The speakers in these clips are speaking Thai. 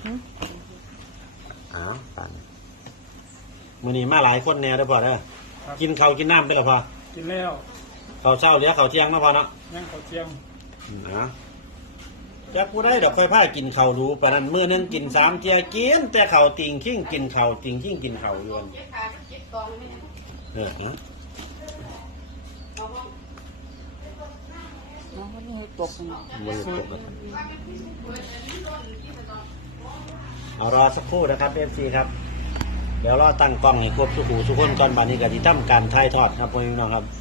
อ้าวปั่นมื้อนี้มาหลายคนแน่เด้อพ่อเด้อกินข้าวกินน้ำไปแล้วพ่อกินแล้วข้าวเช้าเหลือข้าวเที่ยงนะพ่อเนาะยังข้าวเที่ยงจักผู้ใดดอกค่อยพากินข้าวรู้ปานนั้นมื้อนึงกิน3เที่ยกินแต่ข้าวติ่งขิ้งกินข้าวติ่งขิ้งกินข้าวอยู่อันน้องก็ไม่ให้ตกนะเอารอสักครู่นะครับ FC ครับเดี๋ยวรอตั้งกล้องให้ครบทุกหูทุกคนก่อนบัดนี้ก็สิทำการถ่ายทอดครับพ่อพี่น้องครับ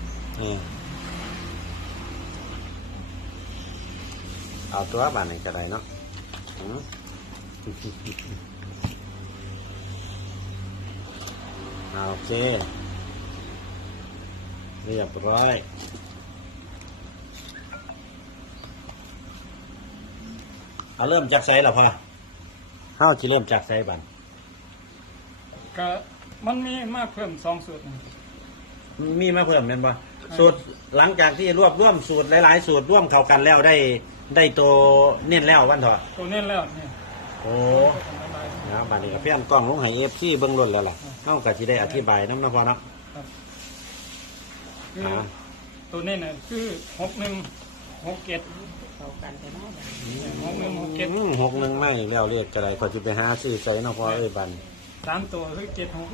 เอาตัวบ้านไหนก็ได้เนาะโอเคเรียบร้อยเอาเริ่มจากไซส์แล้วพอเฮ้าจะเริ่มจากไซส์บ้านก็มันมีมาเพิ่ม2สูตรมีมาเพิ่มแม่นบ่สูตรหลังจากที่รวบรวมสูตรหลายๆสูตรร่วมเข้ากันแล้วได้ตัวเน้นแล้ววันเถอะตัวเน้นแล้วเนี่ยโอ้นะบัดนี้ก็เพี้ยนกล้องลงให้ FC เบิ่งล้นแล้วล่ะเฮาก็สิได้อธิบายนำนะพ่อเนาะตัวนี้น่ะคือ6167 เข้ากันแต่น้อย 6167 61มาอีกแล้วเรียกก็ได้ก็สิไปหาซื้อใส่เนาะพ่อเอ้ยบัด 3ตัวคือ761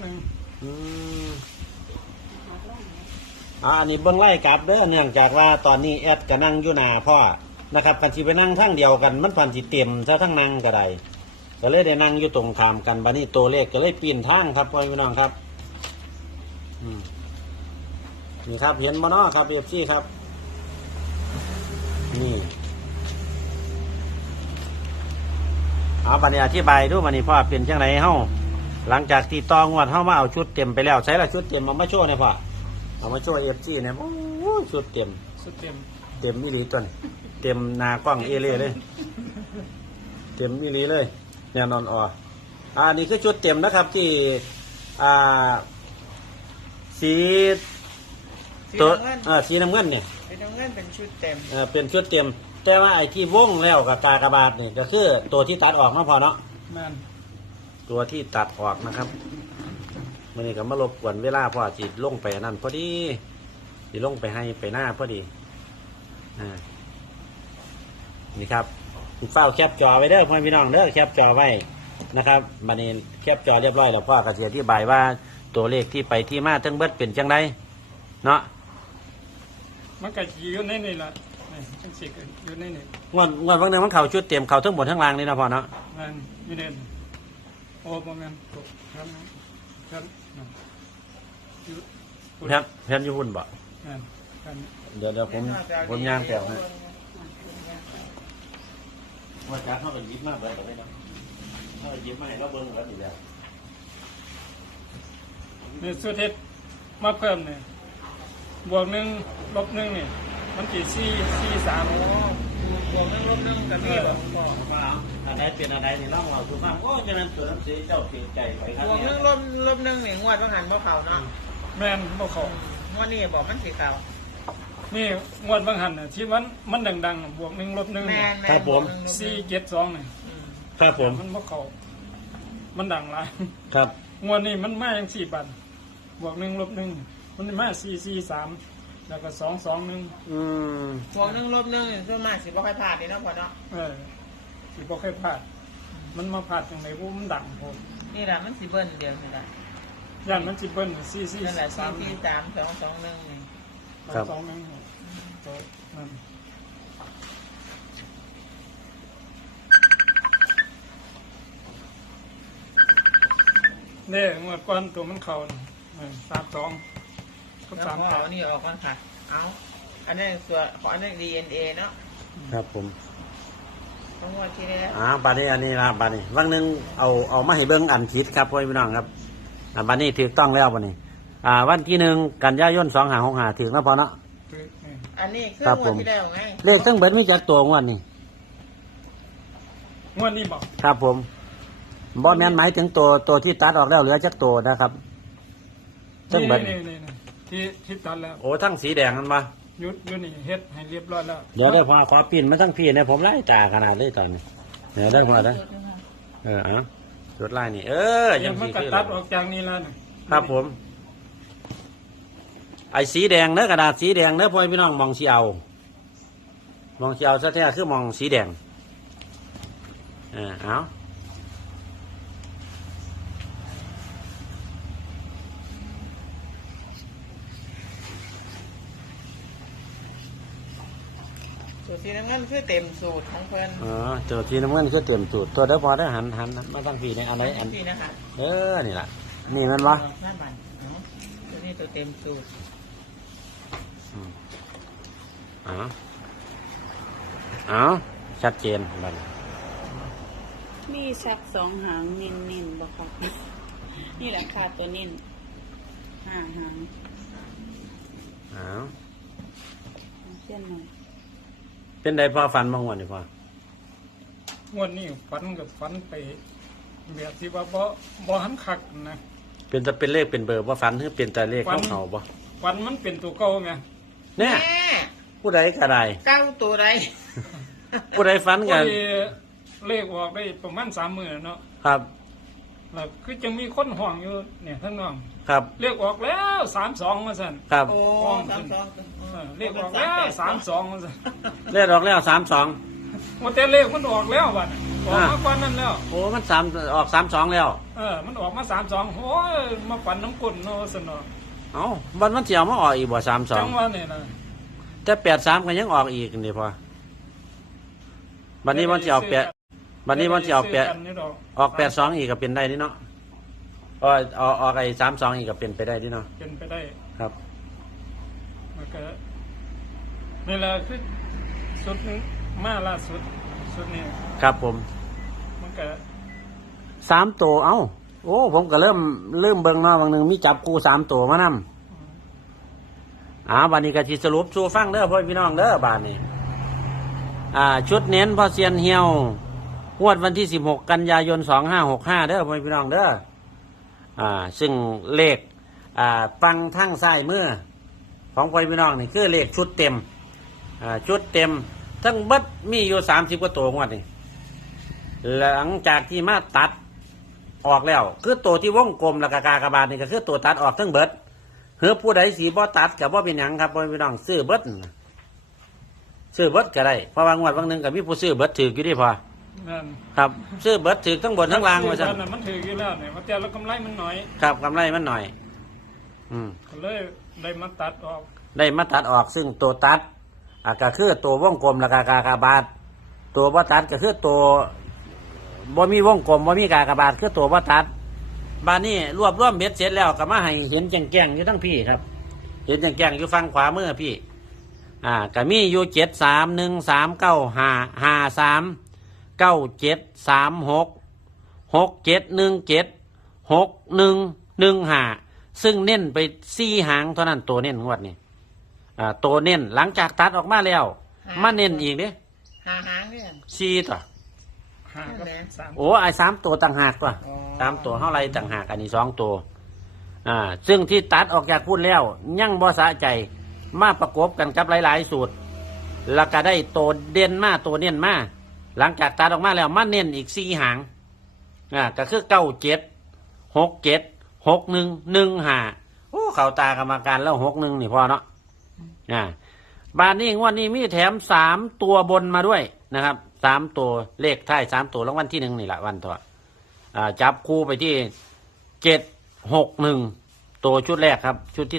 อันนี้เบิ่งไล่กลับเด้อเนื่องจากว่าตอนนี้แอดก็นั่งอยู่หน้าพ่อนะครับกันสิไปนั่งทั้งเดียวกันมันพันสิเต็มซะทั้งนั่งก็ได้ก็เลยได้นั่งอยู่ตรงข้ามกันบัดนี้ตัวเลขก็เลยปีนทางครับพ่อพี่น้องครับนี่ครับเห็นบ่เนาะครับ FC ครับนี่บัดนี้อธิบายดูบัดนี้พ่อเป็นจังไดเฮาหลังจากที่ตองวดเฮามาเอาชุดเต็มไปแล้วใช้ละชุดเต็มมาโชว์หน่อยพ่อเอามาโชว์ FC เนี่ยโอ้ชุดเต็มอีหลีตัวนี้เต็มหน้ากล้องเอเล่เลยเต็มอีหลีเลยแน่นอนนี่คือชุดเต็มนะครับที่สีตัวสีน้ำเงินเนี่ยเป็นน้ำเงินเป็นชุดเต็มเป็นชุดเต็มแต่ว่าไอ้ที่วงแล้วกับตากระบาดนี่ก็คือตัวที่ตัดออกมาพอเนาะตัวที่ตัดออกนะครับมันนี่ก็มารบกวนเวลาพ่อจีลงไปนั่นพอดีจีลงไปให้ไปหน้าพอดีนี่ครับเฝ้าแคปจอไว้เด้อพ่อพี่น้องเด้อแคปจอไว้นะครับมันนี่แคปจอเรียบร้อยแล้วพ่อก็จะอธิบายว่าตัวเลขที่ไปที่มาทั้งเบิดเป็นจังไดเนาะมันก็อยู่ในนี่ล่ะจังสิอยู่ในนี่งวดบางเดือนมันเข่าชุดเต็มเข่าทั้งหมดทั้งรางนี่นะพ่อเนาะมันมีเด่นโอ้บ่แม่นครับแพนอยู่หุ่นบ่เดี๋ยวผมย่างแถวให้ว่าการเข้าไปยิ้มมากเลยแต่ไม่นะเข้าไปยิ้มมาให้เราเบิ้งแล้วดีแล้วนี่สุดเด็ดมาเพิ่มเนี่ยบวก1 ลบ1นี่มันกี่4 3 บวก1 ลบ 1กันนี่บ่ว่าอะไรเป็นอะไรนี่ล่องเราถูกมากโอ้จะนั้นตัวน้ำสีเจ้าสีใจไปครับบวก1 ลบ 1นี่งวดว่าหันบ่เข้าเนาะแม่นบ่เข้างวดนี้บอกมันสิเข้านี่งวดบางหันน่ะที่มันดังๆบวก1 ลบ 1 ครับผม 472นี่ครับผมมันบ่เข้ามันดังหลายครับงวดนี้มันมาจัง4บันบวก1 ลบ 1มันมา443แล้วก็221 บวก1 ลบ 1ส่วนมากสิบ่ค่อยพลาดนี่เนาะพ่อเนาะสิบ่ค่อยพลาดมันมาพลาดจังได๋บ่มันดังโพดนี่ล่ะมันสิเบิ้ลเดียวนี่ล่ะย่านมันสิเบิ้ลนั่นแหละ443 221นี่ครับ221ตัวนั่นเนี่ยงวดก่อนตัวมันเข้า32กับ 3เอานี่ออกก่อนค่ะเอาอันนี้ส่วนของอันนี้ DNA เนาะครับผมต้องงวดที่แล้วบัดนี้อันนี้นะบัดนี้วันนึงเอามาให้เบิ่งอันผิดครับพี่น้องครับบัดนี้ถูกต้องแล้วบัดนี้วันที่1 กันยายน2565ถึงแล้วพอเนาะอันนี้คืองวดที่แล้วไงเลขทั้งเบิดมีจักตัวงวดนี้บอกครับผมบ่แม่นหมายถึงตัวที่ตัดออกแล้วเหลือจักตัวนะครับทั้งเบิดที่ตัดแล้วโอ้ทั้งสีแดงนั่นบ่ยุดนี่เฮ็ดให้เรียบร้อยแล้วเดี๋ยวได้พอขอปีนมาทั้งพี่นะผมไล่ตาขนาดเลยตอนนี้เดี๋ยวได้พอได้เอาชุดลายนี่ยังมันสีก็คือตัดออกจากนี้แล้วครับผมไอ้สีแดงเนื้อกระดาษสีแดงเนื้อพ่อพี่น้องมองสีเอามองสีเอาซะแท้คือมองสีแดงเอาตัวสีน้ำเงินคือเต็มสูตรของเพิ่นเจอทีน้ำเงินคือเตรียมจุดตัวเด้อพอได้อหันมาตั้งปีในอันไหนอันนี่นะคะนี่แหละนี่มันวะหน้าบันตัวนี้ตัวเต็มสูตรเอาชัดเจนบัดนี้มีสักสองหางเน้นๆบ่ครับ นี่แหละค่ะตัวเน้นห้าหางเอาเส้นหน่อยเป็นไดพอฟันบางวันนี่พองวดนี้ฝันกับฝันไปแบบที่ว่าบ่หันคักนะเป็นจะเป็นเลขเป็นเบอร์ว่าฟันหรือเป็นแต่เลขของเขาบ่ฝันมันเป็นตัวเก่าไงเนี่ยผู้ใดก็ได้เก้าตัวใดผู้ใดฟันกันเลขออกได้ประมาณ30,000เนาะครับแล้วคือจะมีคนห่วงอยู่เนี่ยท่านน้องครับเลขออกแล้ว32มาสั่นครับโอ้สามสองเลขออกแล้ว32มาสั่นเลขออกแล้ว32 ว่าแต่เลขมันออกแล้วบัดออกมาก่อนนั้นแล้วโอ้มันออก32แล้วมันออกมา32โอ้ยมาฝันน้ำกุ่นเนาะสนอเอ้ามันสิเอามาออกอีกบ่จัง 32 ว่าเนี่ยนะแต่83ก็ยังออกอีกนี่พอบัดนี้มันสิเอาบัดนี้มันสิเอาออก82อีกก็เป็นได้นี่เนาะออกไอ้32อีกก็เป็นไปได้นี่เนาะเป็นไปได้ครับมันก็นี่แหละคือสุดนึงมาล่าสุดสุดนี้ครับผมมันก็ 3ตัวเอ้าโอ้ผมก็เริ่มเบิ่งเนาะบางนึงมีจับกู3ตัวมานำบัดนี้ก็สิสรุปสู่ฟังเด้อพ่อพี่น้องเด้อบัดนี้ ชุดเน้นพอเซียนเหี่ยวงวดวันที่16กันยายน2565เด้อพ่อพี่น้องเด้อซึ่งเลขฟังทั้งซ้ายมือของพ่อพี่น้องนี่คือเลขชุดเต็มชุดเต็มทั้งเบิดมีอยู่30กว่าตัวงวดนี่หลังจากที่มาตัดออกแล้วคือตัวที่วงกลมแล้วก็กากบาทนี่ก็คือตัวตัดออกทั้งเบิดเหือผู้ใดสีบ่ตัดกับบ่เป็นหยังครับพ่อพี่น้องซื้อเบิดก็ได้เพราะว่างวดบางนึงก็มีผู้ซื้อเบิดถืออยู่ดิพอนั่นครับซื้อเบิดถือทั้งบนทั้งล่างว่าซั่นมันถืออยู่แล้วเนี่ยมันแต่ละกำไรมันน้อยครับกำไรมันหน่อยก็เลยได้มาตัดออกได้มาตัดออกซึ่งตัวตัดก็คือตัววงกลมแล้วก็กากบาทตัวบ่ตัดก็คือตัวบ่มีวงกลมบ่มีกากบาทคือตัวบ่ตัดบานนี้รวบรวมเบ็ดเสร็จแล้วก็มาให้เห็นแจ้งๆอยู่ทั้งพี่ครับ เห็นแจ้งๆอยู่ฝั่งขวามือพี่ก็มีอยู่7313953971661761115ซึ่งเน้นไป4หางเท่านั้นตัวเน้นงวดนี้ตัวเน้นหลังจากตัดออกมาแล้วมาเน้นอีกเด้หาหางเนี่ย 4ตัวหากับสามโอ้ไอ้3ตัวต่างหากตัว3ตัวเท่าไรต่างหากอันนี้2ตัวซึ่งที่ตัดออกจากพูดแล้วยังบ่สะใจมาประกบกันกับหลายๆสูตรแล้วก็ได้ตัวเด่นมาตัวเน้นมาหลังจากตัดออกมาแล้วมาเน้นอีก4หางก็คือ97676115โอ้เข้าตากรรมการแล้ว61นี่พอเนาะบานนี้งวดนี้มีแถม3ตัวบนมาด้วยนะครับ3ตัวเลขท้าย3ตัวรางวัลที่1นี่แหละวันต่อจับคู่ไปที่761ตัวชุดแรกครับชุดที่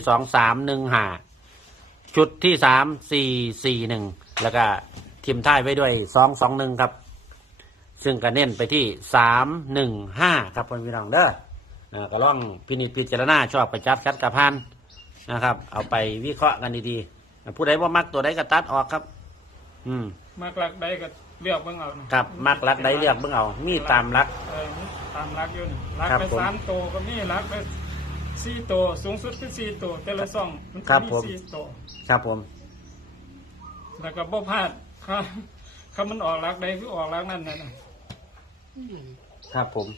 2 315ชุดที่3 441แล้วก็ทีมท้ายไว้ด้วย221ครับซึ่งก็เน้นไปที่315ครับพี่น้องเด้อก็ลองพินิจพิจารณาชอบไปจัดคัดกระพันนะครับเอาไปวิเคราะห์กันดีๆผู้ใดว่ามักตัวใดก็ตัดออกครับมากลักใดก็เลือกเบิ่งเอาครับมักรักใดเลือกเบิ่งเอามีตามรักตามรักอยู่นี่รักครับไปผม 3ตัวก็มีรักไป4ตัวสูงสุดคือ4ตัวแต่ละซ่องมันครับมีผม 4ตัวครับผมแล้วก็บ่พลาดถ้ามันออกรักใดคือออกรักนั่นน่ะครับผม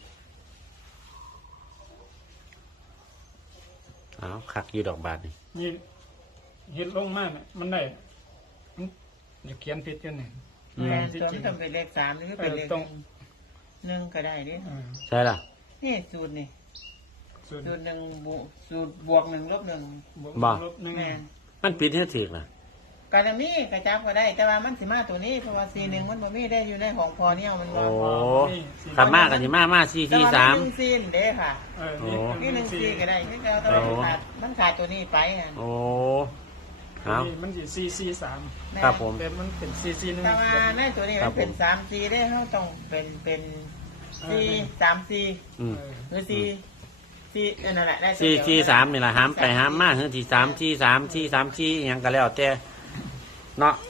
เอาคักอยู่ดอกบาทนี่นี่เห็นลงมาเนี่ยมันได้อย่าเขียนผิดกันเนี่ยแม่ตัวที่ทำเป็นเลข3นี่คือเป็นเลขตรงหนึ่งก็ได้ดิใช่ล่ะนี่สูตรนี่ส่วนสูตรหนึ่งสูตรบวกหนึ่งลบหนึ่งบวกบ่ลบหนึ่งแม่นมันปิดให้ถึกนะกาจะมีกระจับก็ได้ แต่ว่ามันสิมาตัวนี้เพราะว่าซีหนึ่งมันบ่มีได้อยู่ในของพอเนี่ยมันโอ้บ่ขับมากกันสิมา4 แต่ว่า 4 3 หนึ่งซีนเด้ค่ะเออโอ้นี่หนึ่งซีก็ได้ที่เราแต่ว่ามันขาดตัวนี้ไปอ่ะโอ้อัเอานนี้มันสิ443 แม่ครับผมแต่มันเป็น441 แต่ว่าในตัวนี้มันเป็น3ซีได้เขาต้องเป็นซี3ซีอืมหรือซีนั่นแหละได้ตัวสี่เดียวสี่สามนี่ละหามไปหามมาเฮ้ยที่3 ที่3 ที่3 ที่อิหยังก็แล้วแต่เนาะ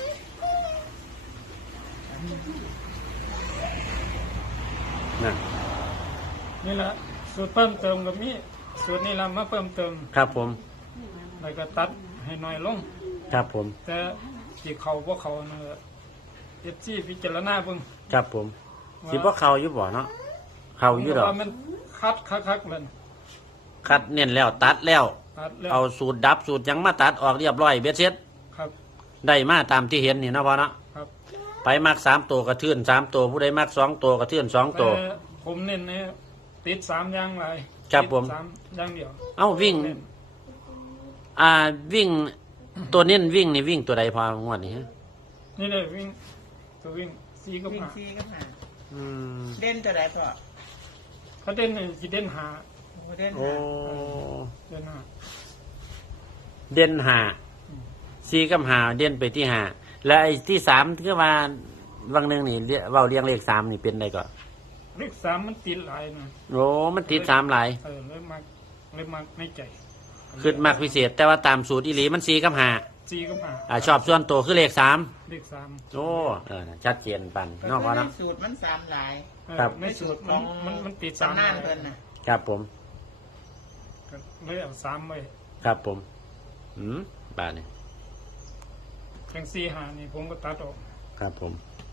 นั่นนี่แหละสูตรเพิ่มเติมกับนี้สูตรนี้ละมาเพิ่มเติมครับผมแล้วก็ตัดให้น้อยลงครับผมแต่ที่เขาพวกเขาเนี่ยเอฟซีพิจารณาเบิ่งครับผมสิบ่เข้าอยู่บ่เนาะเข้าอยู่ดอกว่ามันคักเลยคัดเน้นแล้วตัดแล้วตัดแล้วเอาสูตรดับสูตรหยังมาตัดออกเรียบร้อยเบ็ดเสร็จครับได้มาตามที่เห็นนี่เนาะพ่อเนาะครับไปมัก3ตัวกระเทือน3ตัวผู้ใดมัก2ตัวกระเทือน2ตัวแต่ผมเน้นเนี่ยติด3อย่างไรครับผมติด3อย่างเดียวเอ้าวิ่งเน้นวิ่งตัวเน้นวิ่งนี่วิ่งตัวใดพองวดนี้ฮะนี่เลยวิ่งตัววิ่งซีกับวิ่งหาซีก็หาอืมเด่นตัวไหนพอเขาเด่นเนี่ยสิเด่นหาโอ้เด่นโอ้เด่นหาเด่น5 4กับ5เด่นไปที่5และไอ้ที่3คือว่าวังหนึงนี่เว้าเรียงเลข3นี่เป็นไดก็เลข3มันติดหลายนะโอ้มันติด3หลายเลยมักในใจคือมักพิเศษ แต่ว่าตามสูตรอีหลีมัน4กับ5 ซีกับหาชอบส่วนตัวคือเลข3 เลข3 โอ้ชัดเจนปันเนอกว่าเนาะสูตรมัน3หลายครับในสูตรมันติด3 ตำนานเพิ่นน่ะครับผมเลยเอา3ไว้ครับผมบาทนี่จัง4หานี่ผมก็ตัดออกครับผม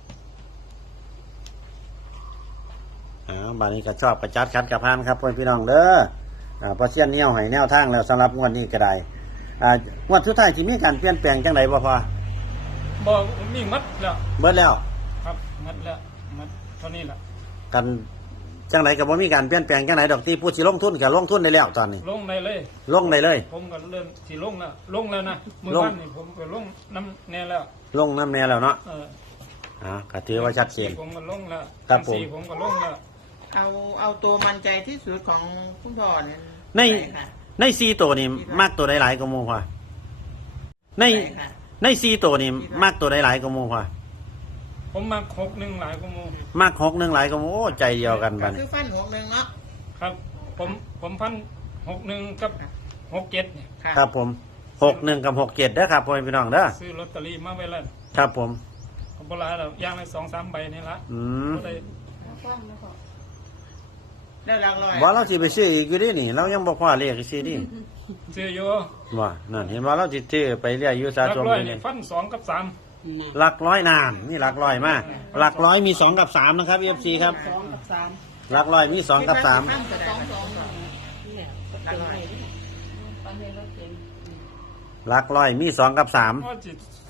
บาทนี้ก็ชอบประจัดคัดกระพานครับพ่อพี่น้องเด้อพอเชียนแนวให้แนวทางแล้วสำหรับงวดนี้ก็ได้งวดสุดท้ายที่มีการเปลี่ยนแปลงจังไดบ่พอบอกมีมัดแล้วเบิดแล้วครับมัดแล้วมัดเท่านี้แหละกันจังไดก็บ่มีการเปลี่ยนแปลงจังไดดอกที่ผู้สิลงทุนก็ลงทุนได้แล้วตอนนี้ลงได้เลยลงได้เลยผมก็เริ่มสิลงแล้วนะเมื่อลงวานนี่ผมก็ลงน้ำแน่แล้วลงน้ำแน่แล้วเนาะ ก็ถือว่าชัดเจนผมก็ลงแล้วครับผมผมก็ลงแล้วเอาตัวมั่นใจที่สุดของคุณพ่อเนี่ยในไหค่ะใน4ตัวนี่มากตัวใดหลายกว่าหมู่พอในไหนค่ะใน4ตัวนี่มากตัวใดหลายกว่าหมู่พอผมมา6-1หลายกว่าหมูมาก6-1หลายกว่าหมู่โอ้ใจเดียวกันบัดคืนี้อฟัน6-1เนาะครับ ผมพัน6-1กับ6-7เนี่ยค่ะครับผม61กับ67เด้อครับพ่อพี่น้องเด้อซื้อลอตเตอรี่มาไว้แล้วครับผมก็บ่หลายแล้วย่างละ2-3ใบนี่ละอืมบ่ได้แล้วหลักร้อยบ่เราสิไปซื้ออีกอยู่ดินี่ เรายังบ่พอเลขสิดิซื้ออยู่ว่านั่นเห็นว่าเราสิซื้อไปเรื่อยอยู่สะหลักสมร้อยอยู่นี่นี่ฟัน2กับ3 หลักร้อยนานนี่หลักร้อยมาหลักร้อยมี2กับ3นะครับ FC ครับ 2 กับ 3 หลักร้อยมี2กับ3 ฟันตัวใดเนี่ยหลักร้อยปันเห็นรถเก๋งหลักร้อยมี2กับ3 ก็สิ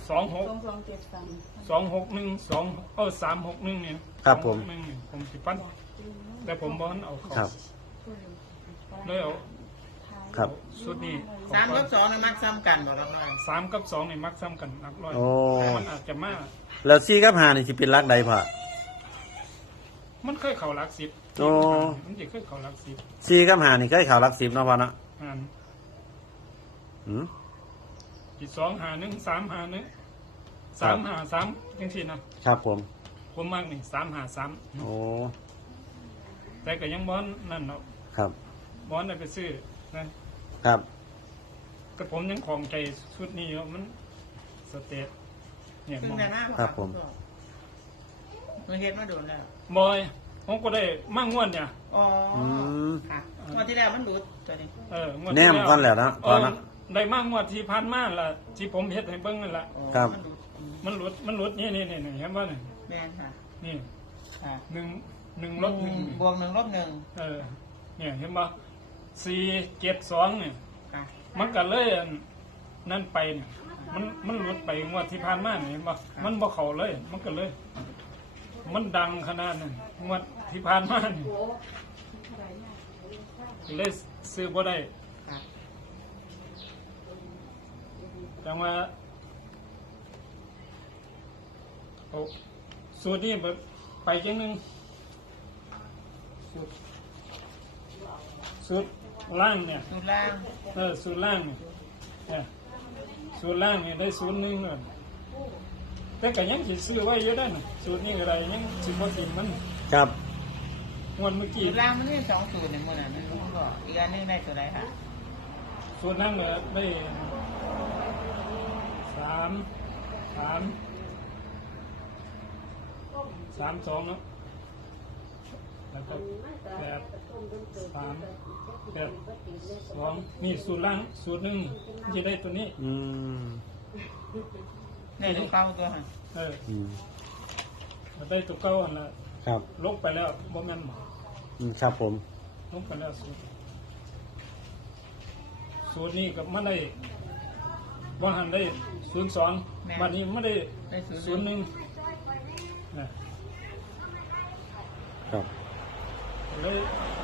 26 2273 361เนี่ยครับผม 261นี่ผมสิปั้นแต่ผมบ่ทันเอาเข้าครับเลยเอาครับสุดนี้ 3กับ2นี่มักซ้ำกันบ่หลักร้อย 3กับ2นี่มักซ้ำกันหลักร้อยโอ้มันอาจจะมากแล้ว4กับ5นี่สิเป็นหลักใดพ่อมันเคยเข้าหลักสิบโอ้มันจะเคยเข้าหลักสิบ 4กับ5นี่เคยเข้าหลัก10เนาะพ่อเนาะอ่านอืมที่2-5-1 3-5-1 3-5-3จังซี่นะครับผมผมมักนี่3-5-3 โอ้แต่ก็ยังบ่นั่นเนาะครับบ่ได้ไปซื้อนะครับ ก็ผมยังของใจชุดนี้อยู่มันสเตทเนี่ยซึ่งมองแต่หน้าครับผมมันเฮ็ดมาโดนแล้วบอยผมก็ได้มั่งงวดเนี่ยอ๋ออืมค่ะงวดที่แล้วมันดูดตัวนี้งวดแนมก่อนแล้วนะเอก่อนอนะได้มั่งงวดที่ผ่านมาล่ะที่ผมเฮ็ดให้เบิ่งนั่นล่ะอ๋อครับมันดูดมันหลุดนี่เห็นบ่นี่แม่นค่ะนี่ค่ะ 1ลบ1 บวก1ลบ1 เนี่ยเห็นบ่4-7-2เนี่ยค่ะมันก็เลยอันนั่นไปเนี่ยมันหลุดไปงวดที่ผ่านมาเนี่ยเห็นบ่มันบ่เข้าเลย มันก็เลยมันดังขนาดนั้นงวดที่ผ่านมานี่เลยซื้อบ่ได้ค่ะจังว่าเอาสูตรนี้ไปจังหนึงสูตรล่างเนี่ยสูตรล่างสูตรล่างเนี่ยสูตรล่างเนี่ยได้ศูนย์หนึ่งเลยแต่ก็ยังสิซื้อไว้เยอะได้นะสูตรนี้อะไรยังสิบ่ติดมันครับงวดเมื่อกี้สูตรล่างมันมีสองสูตรในมือน่ะมันรู้ก็อีกอันหนึงได้ตัวไหนค่ะสูตรนั้นเนี่ยได้สามสองเนาะแล้วก็8 3 8 2นี่สูตรล่างสูตรหนึ่งมันจะได้ตัวนี้อืมได้ตัวเก้าตัวค่ะอืมมันได้ตัวเก้าอันละครับลบไปแล้วบ่แม่นบ่ครับผมลบไปแล้วสูตรนี้กับมันได้บ่หันได้02บัดนี้มันได้ได้สูตรศูนย์หนึ่งนะครับเลย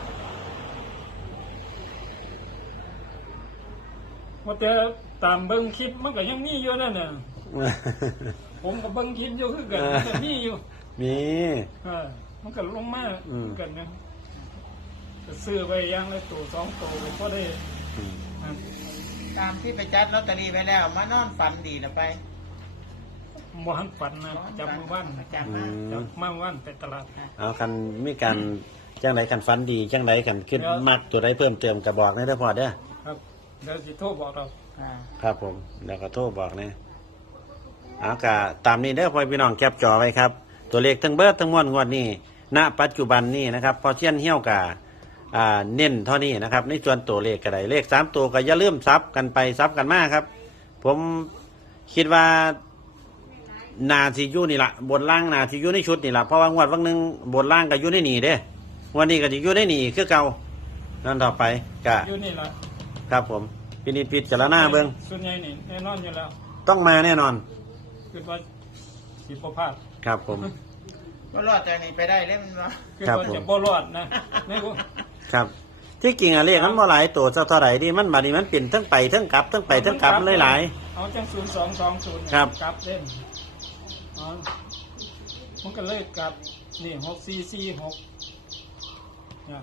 ว่าแต่ตามเบิ่งคลิปมันก็ยังมีอยู่นั่นน่ะผมก็เบิ่งคลิปอยู่คือกันมันก็มีอยู่มีมันก็ลงมาอืมคือกันนะก็ซื้อไว้อย่างละตัวสองตัวก็ได้อืมนะตามที่ไปจัดลอตเตอรี่ไปแล้วมานอนฝันดีแล้วไปบ่หันฝันนะจำมือวันจำมาจำมาวันไปตลาดเอาคันมีการจังไดกันฟันดีจังไดกันคิดมักตัวใดเพิ่มเติมก็บอกได้เด้อพอเด้อครับเดี๋ยวสิโทรบอกเราค่ะครับผมเดี๋ยวก็โทรบอกนะเอากะตามนี้เด้อพ่อพี่น้องแคปจอไว้ครับ ตัวเลขทั้งเบิดทั้งมวลงวดนี้ณปัจจุบันนี้นะครับพอเชียนเหี้ยวกะเน้นเท่านี้นะครับในส่วนตัวเลขก็ได้เลข3ตัวก็อย่าลืมซับกันไปซับกันมาครับ ผมคิดว่านาซิอยูนี่ละบนล่างนาซิอยูในชุดนี่ละเพราะว่างวดวันหนึงบนล่างก็อยู่ในหนีเด้วันนี้ก็จะอยู่ในหนีคือเก่านั่นต่อไปกะอยู่นี่ล่ะครับผมพินิจพิจารณาเบิ่งส่วนใหญ่นี่แน่นอนอยู่แล้วต้องมาแน่นอนคือว่าสิบ่พลาดครับผมก็รอดจากนี้ไปได้เลยมันว่าคือครับว่าผมจะบ่รอดนะนี่กูครับ ที่จริงอะเลขมันบ่หลายตัวเท่าไหร่ดีมันบัดนี้มันเปลี่ยนทั้งไปทั้งกลับทั้งไปทั้งกลับหลายเอาจัง0220 ครับกลับเล่นอ๋อมันก็เลยกลับนี่6446เนี่ย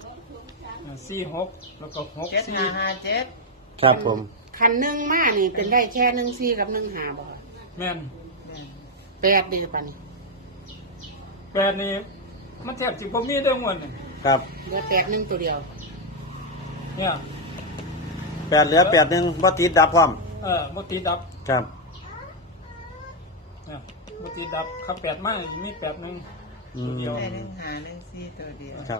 46แล้วก็ 7557 ๆครับผมคันหนึ่งมานี่เป็นได้แค่หนึ่งสี่กับหนึ่งหาบ่ค่ะแม่นแปดดีป่ะนี่แปดนี่มันแทบสิบ่มีเด้อหมดนี่ครับเหลือแปดหนึ่งตัวเดียวเนี่ย 8เหลือ8นึงบ่ติดดับพร้อมบ่ติดดับครับเนี่ยบ่ติดดับครับ8มามี8นึงอืมตัวเดียวได้1 5 1 4ตัวเดียวครับ